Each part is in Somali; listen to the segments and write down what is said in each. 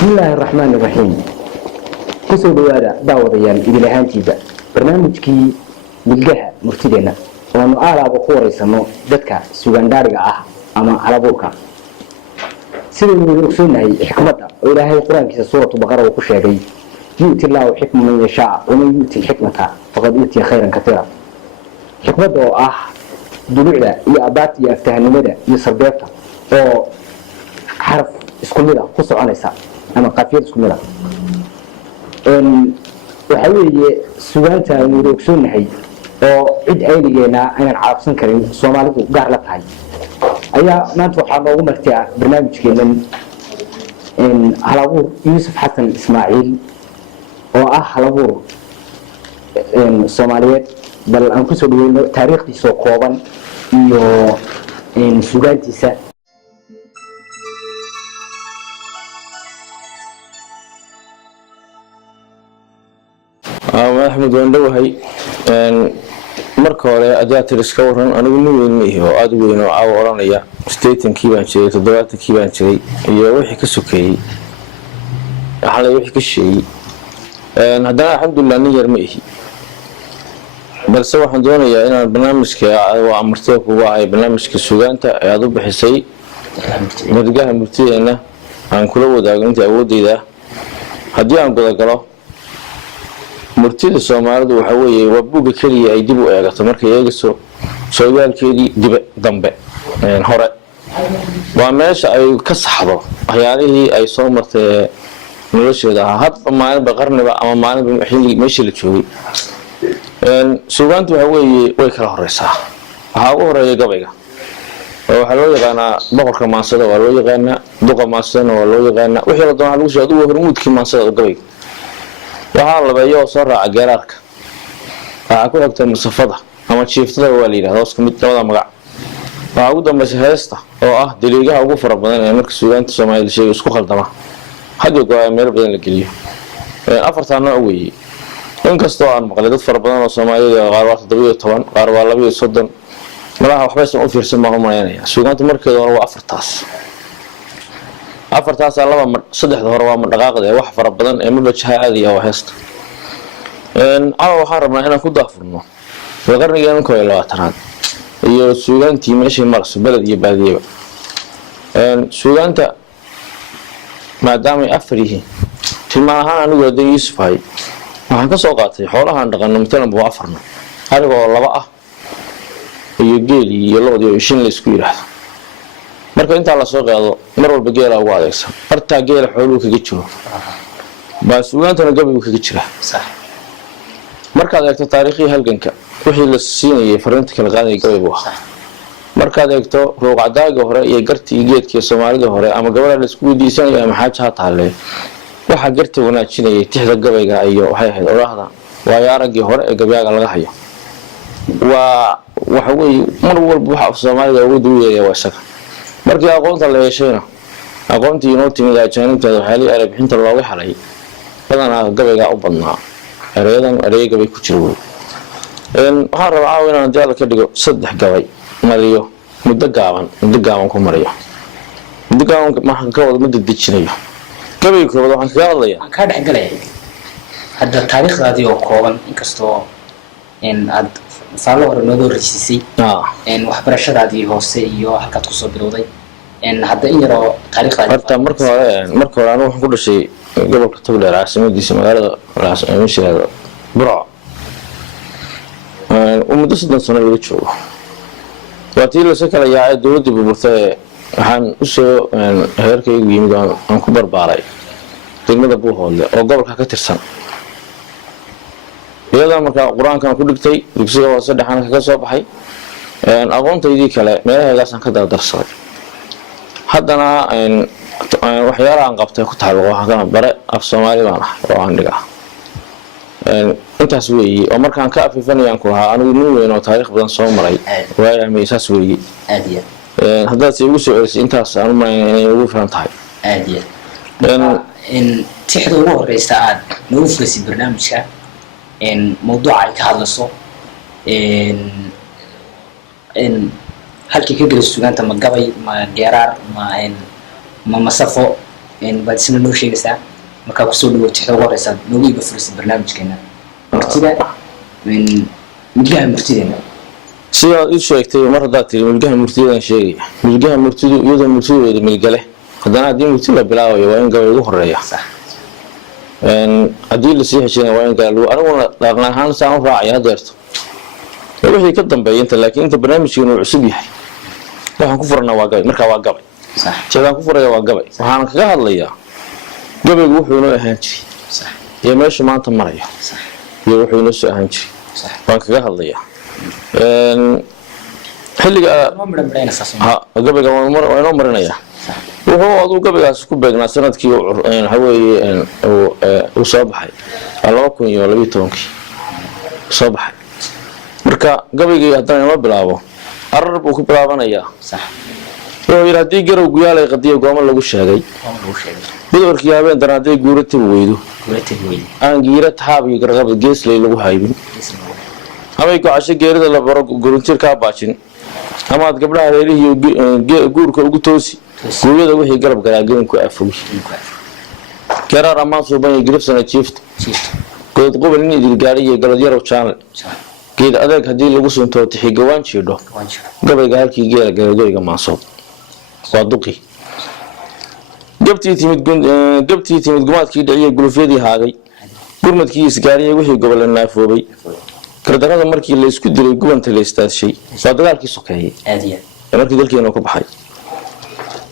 بسم الله الرحمن الرحيم كسو دوادا داوديان إذا لهانتيبا برنامجكي ملقاها مرتدينا وأنه أعلى بقوريسانو دادكا سوغانداريغا أما على بوكا سيدي من الأكسونة حكمتها وإلهي القرآن كيسا سورة بقرة وكشاقي يؤتي الله حكم من يشاء ومن يؤتي حكمتها فقد يؤتي خيرا كثيرا حكمته دلوعدا يا أبات يا افتهنمدا يا صربيبتا أو حرف اسكمدا قصر عنيسا أما قافية اسكمدا وحاولي سوغانتا من الأكسونة oo cid aynigeena inaan caabsan karin Soomaalidu gaar la tahay ayaa maanta waxaa loogu martiyaa barnaamijkeenan halabuur Yuusuf Xasan Ismaaciil oo halabuur Soomaaliyeed bal aan ku soo dhaweyno taariikhdiisa kooban iyo suugaantiisa Ahmed Wandowhay marka hore ajaati iska waran anigu nin weyn oo aad weyn oo caaw oranaya statenkii baan jiray 70kii baan jiray iyo wixii ka sokeeyay waxa la wixii ka sheeyay haddana alxamdulillah nin yar ma ihi balse waxaan doonayaa inaan barnaamijka waa martay kuwa ay barnaamijka suugaanta aad u bixisay margaha murtiyeena aan kula wadaago inta awoodeyda haddii aan goda galo murtida Soomaalidu waxa weeye waa buuga kaliya ay dib u eegato markay eegayso sooyaalkeedii dib dambe hore waa meesha ay ka saxdo waxyaalihii ay soo martay nolosheeda hadba maalinba qarniba ama maalinba xilli meeshii la joogay suugaantu waxa weeye way kala horeysaa waxa ugu horeeya gabayga waxa loo yaqaanaa boqorka maansada waa loo yaqaanaa duqa maansada waa loo yaqaanaa wixii la doonaa lagu sheego hormuudkii maansada gabayga waxaa labayo soo raaca geeraarka waxa ku xigta musafada ama chieftada waa la yiraahdo isku mid labada magac waxa ugu dambeysay heesta oo daliigaha ugu fara badan ee marka suugaanta Soomaaliyeed sheegay isku khaldama hadii go'aan meel badan la geliyo afartan nooc weeye inkastoo aan maqlay dad fara badan oo Soomaaliyeed qaar waa 17 qaar waa 32 malaha waxba soo fiirsan ma humaynaya suugaanta markeeda hore waa afartaas laba saddexda hore waa dhaqaaqada wax fara badan ee mabajaha aadi ah heesta waxaan rabnaa inaan ku daafurno qarnigan 20 iyo suugaantii meeshii marso balad iyo baadiyaba suugaanta maadaama ay afar yihiin tilmaanahan anigu wadan Yuusuf hay waxaan ka soo qaatay xoolahan dhaqanno matalan buu afarna arigoo laba iyo geeli iyo lood iyo shin la isku yiraahdo marka inta la soo qaado mar walba geela ugu adeegsan horta geela xooluhu kaga jiro baa suugaantana gabaygu kaga jira sax marka aad eegto taariikhii halganka wixii la siinayay fariinta kala qaaday gabaygu marka aad eegto roogcadaaga hore iyo gartii geedkii Soomaalida hore ama gabadha la isku weydiisanaya ama xaaja taale waxa garta wanaajinayay tixda gabayga iyo waxay ahayd oraahda waa aragii hore ee gabayga laga hayo waxa weeye mar walba waxa Soomaalida ugu duwayay waa shaqo markii aqoonta la yeeshayna aqoontii inoo timid ajaanibteeda waxa la arag bixinta looga xalay badanaa gabayga u badnaa ereyga bay ku jiro waxaan rabaa inaan jaal ka dhigo saddex gabay mariyo muddo gaaban ku mariyo muddo gaaban maxaan ka wada muddo dejinayo gabayga koobaad waxaan ka hadlayaa ka dhaxgalay hadda taariikhdaadii oo kooban inkastoo aad faalo hore noo risisay waxbarashadaadii hoose iyo halkaad ku soo bilowday hadda in yaro taariikhdaadii horta marka hore anigu waxaan ku dhashay gobolka Togdheer caasimadiisa magaalada Raasmashada Burco muddo 7 sano laga joogo waatii la sakala yahay dawladda burburtay waxaan u soo heerkaygu yimid aan ku barbaaray degmada Buuhoodle oo gobolka ka tirsan iyada marka quraankan ku dhigtay dugsiga hoose dhaxan ka soo baxay aqoontaydii kale meelahaas aan ka dardarsaday haddana waxyaalaha aan qabtay ku taalo waxaan bare af Soomaali baan oo aan dhigaa intaas weeye oo markaan ka afifanayaan ku lahaa anigu nin weyn oo taariikh badan soo maray waay meeshaas weeye aadiya hadda si ugu soo celisay intaas aan ma inay ugu filan tahay aadiya tixda ugu horeysa aad noo fulisay barnaamijka موضوع كهذا halkii ka geli suugaanta ma gabay ma geerar ma masafo baad isna noo sheegaysaa markaa kusoo dhawootixda ugu horeysaad noogu iga furisid barnaamijkeena murtida milgaha murtideena sidaad u sheegtay mar haddaad tiri milgaha murtidan sheegaya milgaha murtidu iyadoo murtidooda milgale haddana haddii murti la bilaabayo waa in gabay ugu horeeya haddii lasii heshina waa in gaalo aniguna dhaqan ahaan saan u raacaya hadeerto wixii ka dambeeya inta laakiin inta barnaamijkeenu cusub yahay waxaan ku furana waa gabay markaa waa gabay jeedaan ku furaya waa gabay waxaan kaga hadlayaa gabaygu wuxuu inoo ahaan jiray iyo meesha maanta marayo iyo wuxuu inoo soo ahaan jiray waan kaga hadlayaa xilliga gabayga waa inoo marinayaa wuxuu aduu gabaygaas ku beegnaa sanadkii waxa weeye uu soo baxay 2012 soo baxay marka gabaygii haddana inoo bilaabo arar buu ku bilaabanayaa wuxuu yidhi haddii garowgu yaalay qadiyo gooma lagu sheegay budurkii habeen daran hadday guura tib weydo aan giira taxaab iyo garqabda geesley lagu haybin amay gocasho geerida la baro guruntir kaa baajin amaad gabdhaha reerihii guurka ugu toosi guuryada wixii garab garaageen ku afugi garaar ammaan suuban iyo grifsana jiifta good qubal in idil gaari iyo galad yarow channel geed adeeg haddii lagu sunto tixi gawaan jiidho gabayga halkii geela garagoyga maansoob waa duqi gabtii timid gumaadkii dhiciye gulufyadii haagay gurmadkii isgaariyay wixii gobol naafoobay gardarada markii la isku dilay gubanta la istaadshay waa dagaalkii sokeeyay markii dalkeena ku baxay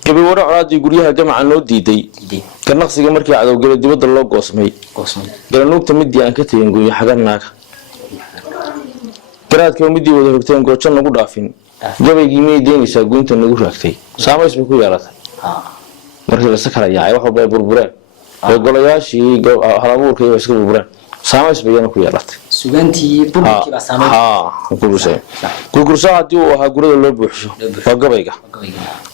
gabi wara colaadii guryaha jamaca noo diiday ganacsiga markii cadowgala dibadda loo goosmay garanuugta midii aan ka tagin gooyo xagar naaga garaadka midii wada hogteen goojo nagu dhaafin gabaygii miyay deynaysaa goynta nagu raagtay saamays bay ku yeelatay markii la sakala yaacay wax walba ay burbureen oo golayaashii halabuurka iyo iska burbureen saamays bayana ku yeelatay sugantii burburkii baa saamayn gurgursa haddii uu ahaa gurada loo buuxsho waa gabayga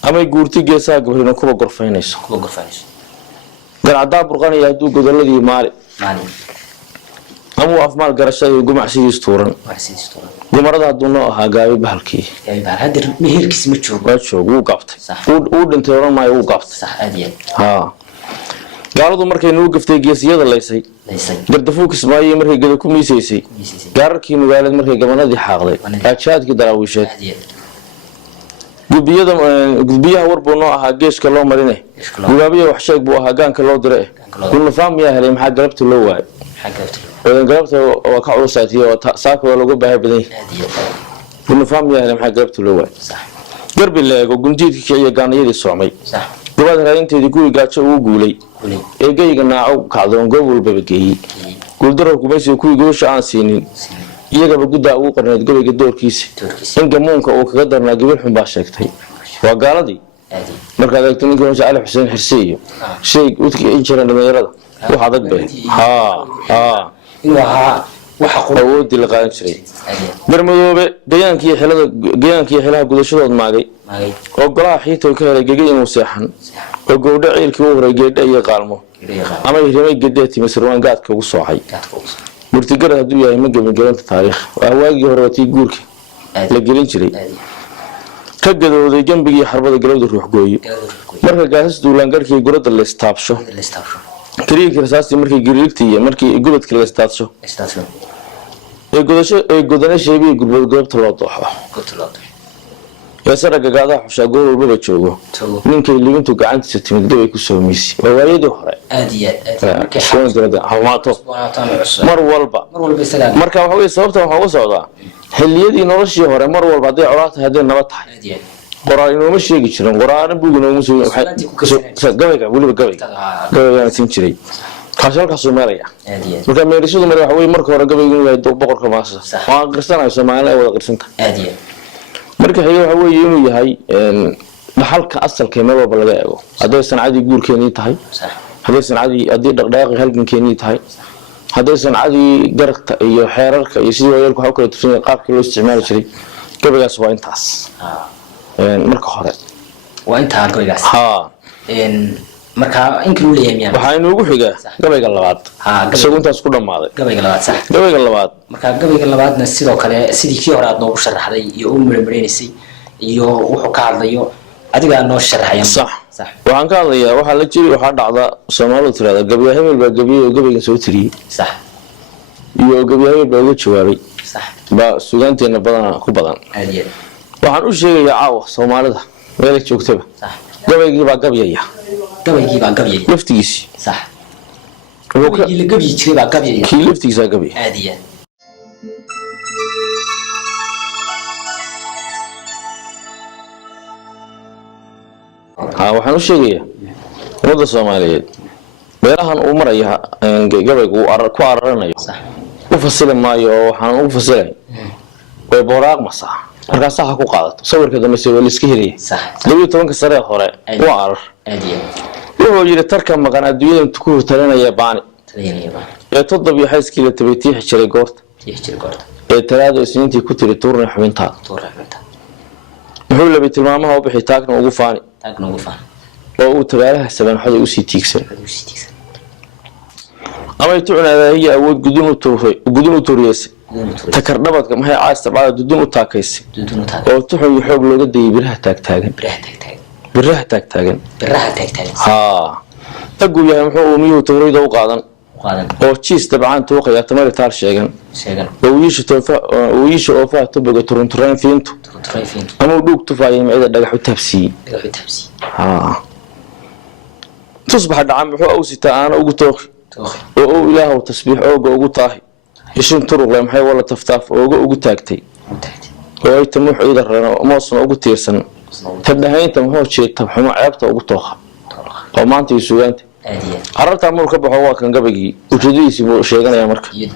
amay guurti geesaha gabayna kuba gorfaynayso garcadaa burqanaya hadduu godoladii maali amuu afmaal garashada iyo gumacsigiis tuuran gumarada hadduu noo ahaa gaabi bahalkii waa joog wuu gaabtay wuu dhintay oran maayo wuu gaabtay gaaladu markay nuu gaftay geesiyada laysay gardafuug ismaayiye markay gada ku miisaysay gaararkii magaalada markay gabanadii xaaqday aajaadkii daraawiisheed gudbiyaha war buu noo ahaa geeshka loo marine gubaabiya wax sheeg buu ahaa gaanka loo dire gulnafaam yaa helay maxaa galabta loo waayay galabta waa ka culusaatiye saaka waa looga baahi badan yahay gulnafaam yaa helay maxaa galabta loo waayay garbi leego gundiidkii kiciya gaanayadii soomay gabaad raadinteedii guri gaajo ugu guulay ee geyga naaco kacdoon goob walbaba geeyey guuldarow kumaysiga kuwii goosha aan siinin iyagaba guddaa ugu qarneed gabayga doorkiisa in gamuunka uu kaga darnaa gabar xun baa sheegtay waa gaaladii markaad eegto ninka meesha cali xuseen xirse iyo shay udka in jireen dhalinyarada wax adag bay awoodii la qaadan jiray garmadoobe gayaankii xilaha gudashadood maagay oo golaha xiitoy ka helay gege inuu seexan oo gowdho ciilkii u horay geedha iyo qaalmo amay rimay gedee timi sirwaan gaadka ugu soocay murtigarad hadduu yahay ma gebin gelanta taariikh waa waagii hore watii guurka la gelin jiray ka gadooday gambigii xarbada galowda ruux gooyo marka gaasas duulaan garhkii gurada la istaabsho kariirkii rasaastii markii giriirtii iyo markii gubadkii la istaadsho ee godana sheebiya gurbood goobta loo dooxo yeesara gagaadaha xushaa goor walbaba joogo ninkay libintu gacantiisa timid gabay ku soo miisi waa waayadii hore mar walba marka waxa wey sababta waxaa uga socdaa xilliyadii noloshii hore mar walba hadday colaad tahay hadday nabad tahay qoraal inooma sheegi jirin qoraalna buug inooma gabayga weliba gabaygaan siin jiray kaasi halkaasuu meelaya marka meerishadu mare waxa wey marka hore gabaygu inuu yahay boqorka maasa oo aan qirsanayo soomaalina ay wada qirsanta marka xiga waxa weeye inuu yahay dhaxalka asalka meel walba laga eego hadday sancadii guurkeenii tahay haddii dhaqdhaqaaqi halgankeenii tahay hadday sancadii garagta iyo xeerarka iyo sidii waayeelku waxa u kala tusan qaabkii loo isticmaali jiray gabaygaas waa intaas marka hore waa intaa gabaygaas marka in kale leeyahay waxa inoogu xiga gabayga labaad isagu intaas ku dhamaaday gabayga labaad marka gabayga labaadna sidoo kale sidii kii hore aad noogu sharaxday iyo u marmareysay iyo wuxuu ka hadlayo adiga noo sharaxay صح waxaan ka hadlayaa waxa la jiri waxa dhacda Soomaalidu tirada gabiyo hebel baa gabiyo gabiga soo tiriyay صح iyo gabiyo hebel baa uga jawaabay صح ba suugaanteena badan ku badan عادي waxaan u sheegayaa caawa Soomaalida meel joogtaba صح gabaygi baa gabyaya gabaygi baa gabyaya laftigiisi صح gabaygi la gabiyi jiray baa gabyaya kii laftigiisa gabyaya عادي waxaan u sheegayaa umada Soomaaliyeed meelahan uu maraya gabaygu ku araranayo u fasili maayo waxaan u fasilay way boraaq masa marka sax ku qaadato sawirka dambe si wali iska heliye صح 12 sare hore waa arar عادي wuxuu yiri tarka maqan adduunyada ku taranaya baani تريني بقى ee toddobiyo xayskii la tabeetiix jiray goorta تيجي قرط ee talaado isniintii ku tiri tuurna xubinta تور رحمتها wuxuu labay tilmaamaha u bixi taagna ugu faani تاكنو وفان oo uu tabaalaha saban xad u sii tiigsan وشتيس ama ay tucnaada ay awood gudun u tuuriyay takardhabadka maxay caasta baad dudun u taakaysay دودو تاك oo tuxu xoog looga dayay biraha taagtaagan براها تاك تاك biraha taagtaagan براها تاك تاك ha tagu yahay muxuu uumiyuu tawriida u qaadan قادم oo jiis dabcan tooqaya tamar taar sheegan شيغان oo yiisho oo faato boga turuntureen fiintu تريفين ama dhuug tufaayay macida dhagax u taabsiiyay دغ تبسي ha tusbax dhacam muxuu awsita aan ugu tooqi توخي oo ilaahu tasbiix ooga ugu taahi ishin turuqle maxay wala taftaaf ooga ugu taagtay متحت oo ay tamuux ida rano moosna ugu tiirsan tadhahaynta muxuu jeetab xumo ceebta ugu tooqa تورخ oo maanta ay sugaanta عادي cararta mur ka baxo waa kan gabagii ujeedadiisi buu sheeganaya marka يد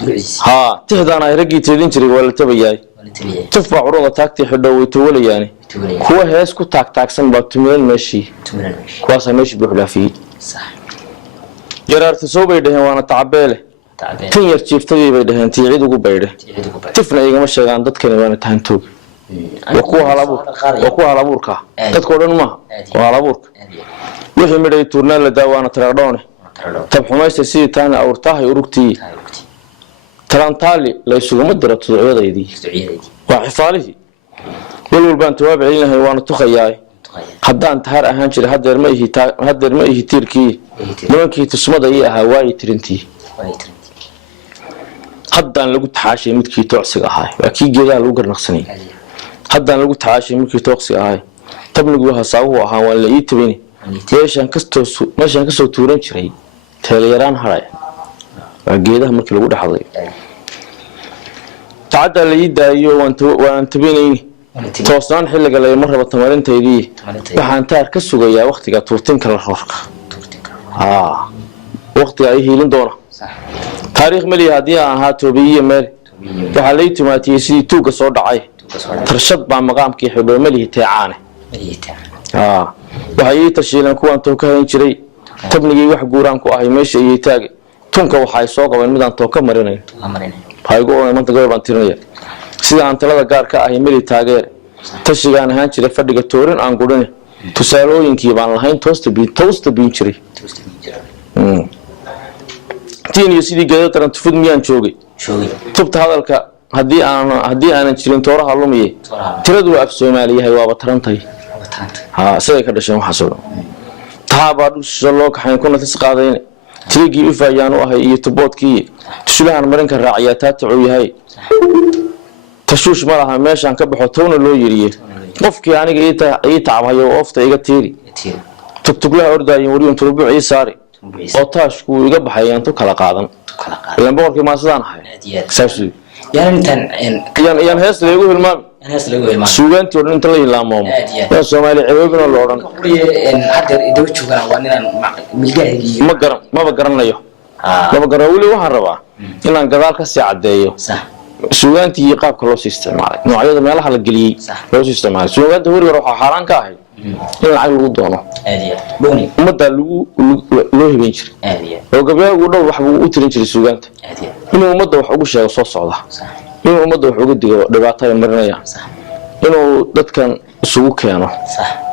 دلعيس ha tixdaan ay ragii teedin jiray waa la tabayay ولا تبيه tufba curuda taagtii xidho way tawalayaani تولي kuwa hees ku taagtaagsan baa tumeel meeshii تمر المشي kuwaas meeshii buu xulaafiyay صح yaraarta soo bay dhaheen waana tacabeele تعبان tan yar jiiftadii bay dhaheen tiicid ugu baydhe تيجي قبل tifna igama sheegaan dadkani waana tahantoog waa kuwa halabuurka dadkoo dhan maaha waa halabuurka wixii midhay tuurnaa la daawaana taraadhoone tab xumaysta sidii taana awrtahay urugtii talantaali la isuguma diro tuducyadaydii waa xifaalihii walwal baan tawaab celinahay waana tukayaay haddaan tahar ahaan jiray haddeer ma ihi tiirkii nimankii tusmada ii ahaa waayi tirintii haddaan lagu taxaashay midkii toocsiga ahaa waa kii geedaha lagu garnaqsanay haddaan lagu taxaashay midkii toocsiga ahaa tabnigu hasaabuhu ahaa waan la ii tabini meeshaan kasoo tuuran jiray teelayaraan haray waa geedaha markii lagu dhaxday tacaddaa la ii daayiyo waan tabinayni toosnaan xilliga layma rabo tamarintaydii waxaan taar ka sugayaa waktiga tuurtinka la roorka waktiga ay hiilin doona taariikh maliya haddii aan ahaa toobiyiya meel waxaa lay tumaatiyey sidii tuugga soo dhacay tarshad baa maqaamkii xidhoo malihi teecaane waxay ii tashiileen kuwaan tooka hayn jiray tabnigii wax guuraan ku ahay meesha iyay taage tunka waxay soo qabeen midaan tooka marinayn waxaa igu oonay maanta gabay baan tirinaya sida aan talada gaar ka ahay meli taageer tashigaan ahaan jiray fadhiga toorin aan gudhine tusaalooyinkii baan lahayn toosta biin jiray tiin iyo sidii geedo daran tufud miyaan joogay tubta hadalka haddii aanan jirin tooraha lumiye tiradu waa af Soomaali yahay waaba tarantay siday ka dhasheen waxaasoo dhan taabaa dhusha loo kaxayn kuna tis qaadayne tirigii u faayaan u ahay iyo tuboodkii tushulahan marinka raaciyaa taatacu yahay tashuush ma laha meeshaan ka baxo towna loo yiriye qofkii aniga ii tacabhayo oofta iga tiiri tugtuglaha ordaayin wariyun turbuuc ii saari oo taashku iga baxay aan tu kala qaadan ilaan boqorkii maa sidaan ahay saasuu yaan hees leegu hilmaami suugaantii oo dhan inta la hilmaamo yaa Soomaali ceebina loo odhan maba garanayo weli waxaan rabaa inaan gadaal ka sii caddeeyo suugaantii iyo qaabka loo sii isticmaalay noocyada meelaha la geliyey loo sii isticmaalay suugaanta weriga waxaa xaaraan ka ahayd in lacag lagu doono ummadda loo hibayn jiray oo gabayaagu dhowr wax buu u tirin jiray suugaanta inuu ummadda wax ugu sheego soo socda inuu ummadda wax uga digo dhibaato ay marinayaan inuu dadkan isugu keeno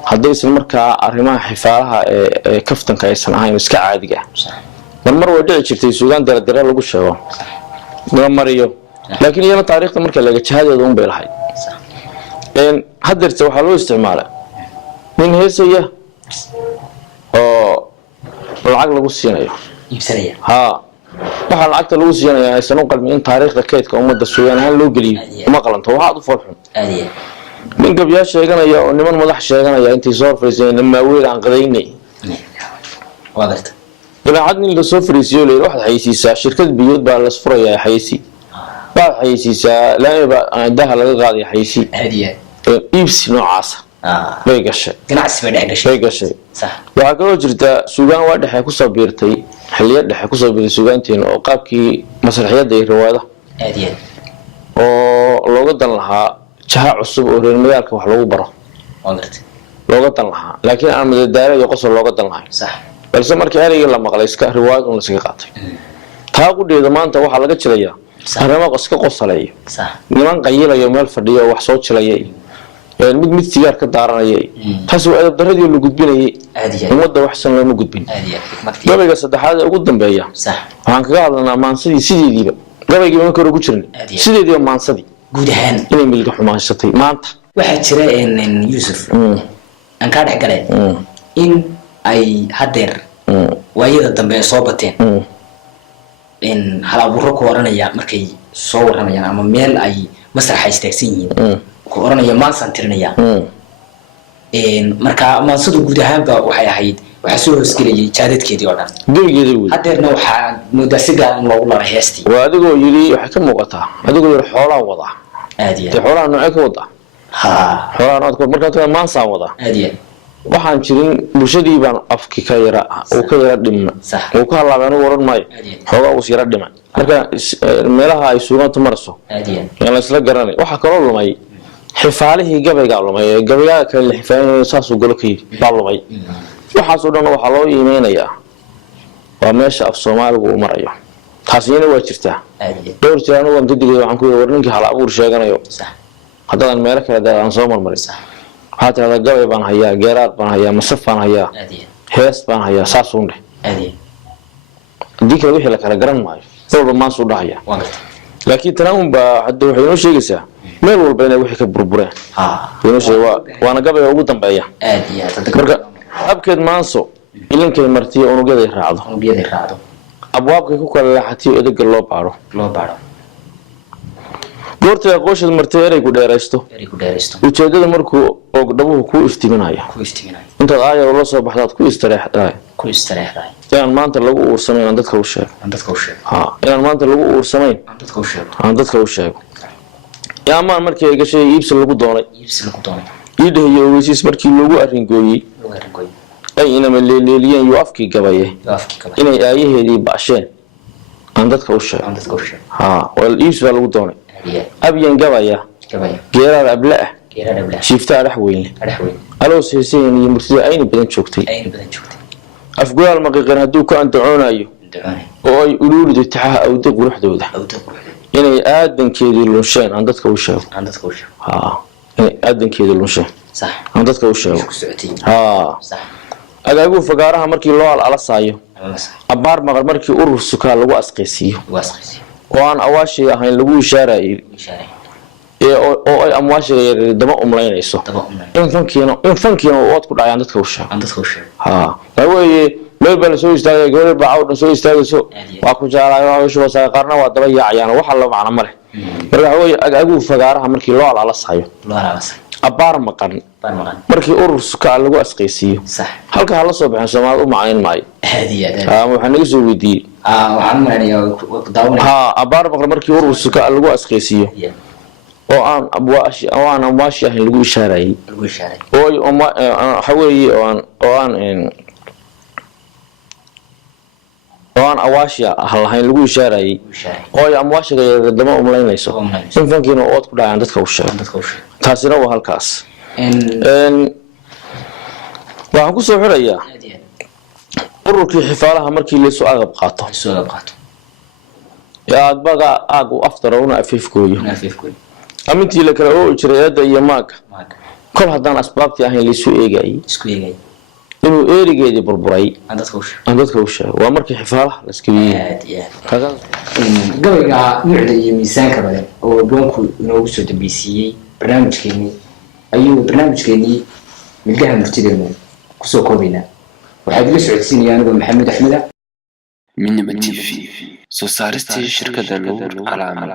haddaysan markaa arrimaha xifaalaha ee kaftanka aysan ahayn iska caadiga mar way dhici jirtay suugaan daradara lagu sheego la mariyo laakiin iyana taariikhda marka laga jahadeeda un bay lahayd haddeerta waxaa loo isticmaalay nin heesaya oo lacag lagu siinayo iibsanaya waxa lacagta lagu siinayaa aysan u qalmin in taariikhda keydka ummadda suugaan ahaan loo geliyo uma qalanto waxaad u farxun nin gabyaa sheeganaya oo niman madax sheeganaya intay soo fariiseen maaweel aan qadaynay wadarta ilaacad nin la soo fariisiyo leeyahay waxaad xayisiisaa shirkad biyood baa la furayaa xayisi waxaad xayisiisaa laamiba daha laga qaaday xayisi iibsi noocaasa bay gashay ganacsi bay gashay waxaa kaloo jirta suugaan waa dhexe ku soo biirtay xilliyo dhexe ku soo biirtay suugaanteena oo qaabkii masraxiyadda iyo riwaayada oo looga dan lahaa jaha cusub oo reer magaalka wax lagu baro looga dan lahaa laakiin aan madadaalo iyo qosol looga dan lahayn balse markii erayga la maqlay iska riwaayad un laskaga qaatay taa qudheeda maanta waxaa laga jilayaa arrimo iska qosaleeyo niman qayilayo meel fadhiyo wax soo jilaya mid sigaar ka daaranaya taas waa adab daradii la gudbinayay ummadda waxsan looma gudbin gabayga saddexaad ee ugu dambeeya waxaan kaga hadlanaa maansadii sideediiba gabaygii ma kor ugu jirin sideediiba maansadii guud ahaan inay milga xumaansatay maanta waxaa jira Yusuf aan ka dhex galay in ay hadeer waayada dambe soo bateen in hal abuuro ku oranaya markay soo waranayaan ama meel ay masrax istaagsan yihiin ku oranaya maansan tirinaya marka maansadu guud ahaanba waxay ahayd waxa soo hosgelayay jaadadkeedii oo dhan gabaygeedii weey hadeerna waxaa moodaa si gaar loogu laba heestii waa adigoo yiri waxa ka muuqata adigoo yiri xoolaha wada aadiya xoolaha nooc ka wada xoolaha nooc marka maansan wada aadiya waxaan jirin bulshadii baan afki ka yara oo ka yara dhimma oo ka laabaan waran maayo xogaa uu yara dhimay marka meelaha ay suugaantu marso aadiya la isla garanay waxa kale lumay xifaalihii gabayga lumay gabayga kale xifaalihii saas u galo kay baa lumay waxa soo dhan waxa loo iimeenayaa waa meesha af Soomaaligu u marayo taasina waa jirtaa aadiya dhowr jeer anigu inta digay waxaan ku warninkii hal abuur sheeganayo haddaan meel kale aan soo marmarin هذا الجوي بان هيا جراد بان هيا مصف بان هيا هيس بان هيا ساسون ده ديك الوحي لك على جران ماي طول ما صودا هيا لكن تراهم بحد وحي نو شيغسا مeel walba inay wixii ka burbureen inuu sheego waana gabay ugu dambeeya marka abkeed maanso ilinkay martiyo unugyada raacdo abwaabka ku kala laxatiyo edaga loo baaro goorta qoshad martay eray ku dheeraysto ujeedada markuu og dhabuhu ku iftiminayo inta aayado la soo baxdaad ku istareexday yaan maanta lagu uursamay aan dadka u sheego yaan maanta lagu uursamay aan dadka u sheego yaa maan markii ay gashay iibsi lagu doonay iidahayo weysiis markii lagu arringooyay ay inama leeliyeen yu afkii gabaye inay aayaheedii baasheen aan dadka u sheego wal iibsi lagu doonay أبين جبايا جيرار أبلاه شيفتا رحوين ألو سيسين يمرتدي أين بدن شوكتي أفقال المقيقين هدوك أن دعونا أيو أو يقولوا لي تحها أو دق روح دوده يعني آدن كيدي اللونشين عندك وشاف يعني آدن كيدي اللونشين صح عندك وشاف صح أنا أقول فقارها مركي الله على صايو أبار مغر مركي أروح سكان لو أسقيسيو وأنا أواشي هاي لقوا إشارة أو أمواشي دم أملاين إيسو إن فنكينو وقت كل عيان تكوشة هو ما يبان سوي استاجر يقول بعود سوي استاجر سو وأكو جارا شو بس قارنا وضبي عيان وحلا معنا مره مرة هو أقول فقارها مركي لوال على صايو أبار مقرن مركي أورس كعلى لقوا أسقيسيو هلك هلا صبح سماء ومعين معي وحنيجي ودي أبار مقرن مركي أورس كعلى لقوا أسقيسيو وأنا أمواشي أهل لقوا إشارة حوي وأنا أواشي هاي لقوا إشارة أمواشي دم أملاين ليسو إن فانكينو أوت كل عندك وشة taasina waa halkaas waxaan ku soo xirayaa ururkii xifaalaha markii la soo agab qaato yaa baga aagu aftaroona afifkooyo amintii la kala oo jireeyada iyo maaga kol hadaan asbaabtii ahayn la soo eegay inuu eerigeedii burburay aan dadka u sheego waa markii xifaalaha la iska yeeyay gabayga nuucda iyo miisaanka badan oo doonku inoogu soo dambeysiyay barnaamijkeeni milgaha murtideena kusoo koobaynaa waxaad ila socodsiinaya anigoo maxamed axmeda من TV soo saarista shirkadda Nuur Calaamad